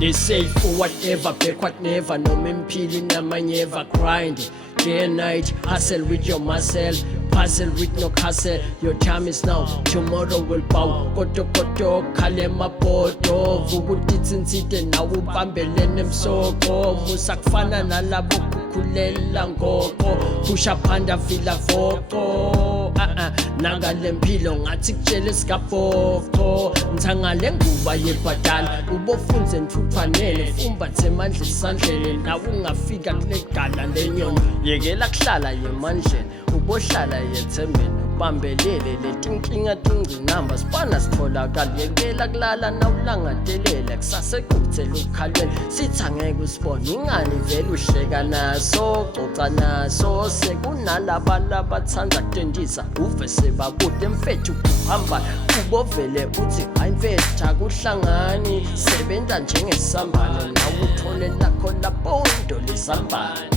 They say forward ever, backward never. No mempili namanye ever grind. Day and night, hustle with your muscle. Puzzle with no castle. Your time is now, tomorrow will bow. Koto koto, kale mapoto. Vugutitsinte na ubambelene msoko. Musakfana na labo kukulela ngoko. Pusha panda vila voko. Nangalempilo ngathi kutshele sikapoko. Mthangale nguba yebhadala. Ubofunze ntuthanele. Fumbathe emandla esandleni. Nawe ungafika kule gala lenyoni. Yekela kuhlala yemandleni. Ubohlala yethembeni. Ubambelele letinkinga tingcinamba. Sibana sitholakala. Yekela kulala nawulangadelela. Kusasekuthela ukhalweni. Sithi angeke usibone. Ingani vele uhleka naso. Xoxa naso. Sekunalabana abathanda kutendisa. Uve sebakude mfethu kuhamba. Ubovele uthi hayi mfethu akuhlangani. Sebenza njengesambane. Nawe uthole lakho labondo lesambane.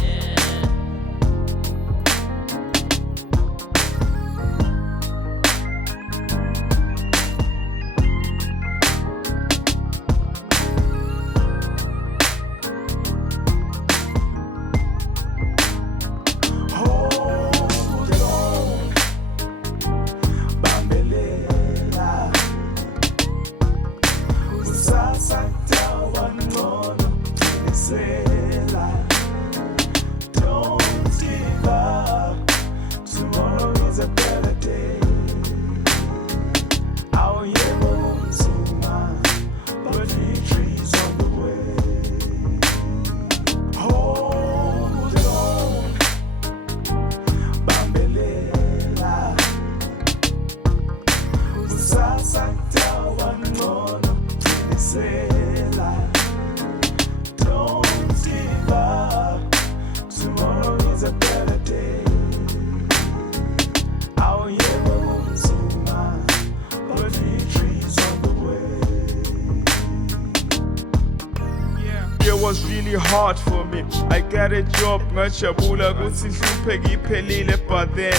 It was really hard for me. I got a job, ngajabula kutsi nhluphe ngiphelile, but then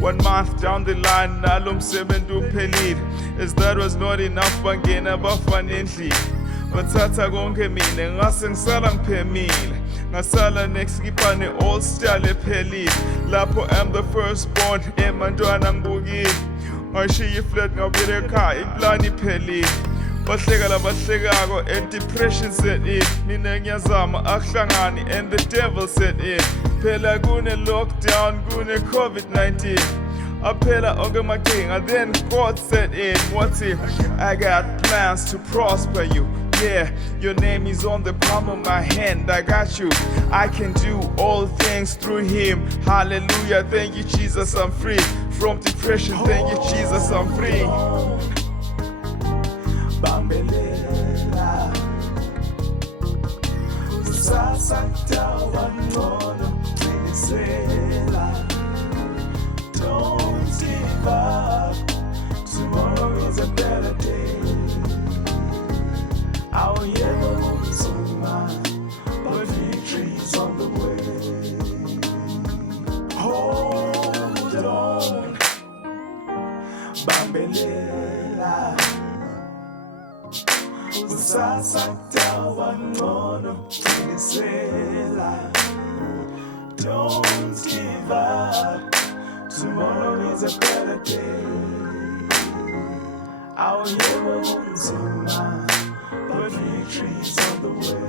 1 month down the line nalo msebenzi uphelile. As that was not enough, bangena bafana endlini bathatha konke mina ngase ngisala ngiphemile. Ngasala next ngipane all star lephelile. Lapho I'm the firstborn emantwana ngibukile. Ngashiya iflat ngabuyela ekhaya iplan iphelile. Bahleka labahlekako and depression set in. Mina ngiyazama akuhlangani and the devil set in. Phela kune lockdown, kune COVID-19. Aphela onke makinga, then God set in. What's it? I got plans to prosper you. Yeah, your name is on the palm of my hand. I got you. I can do all things through him. Hallelujah. Thank you, Jesus. I'm free from depression. Thank you, Jesus. I'm free. Bambelela usasaktawa ngono qinisela. Don't give up, tomorrow is a better day. Awuyebo kunzima, but victory's on the way. Hold on, bambelela kusasa kutawa ngcono cinisela. Don't give up, tomorrow is a better day. Our year will unzima, but victory's on the way.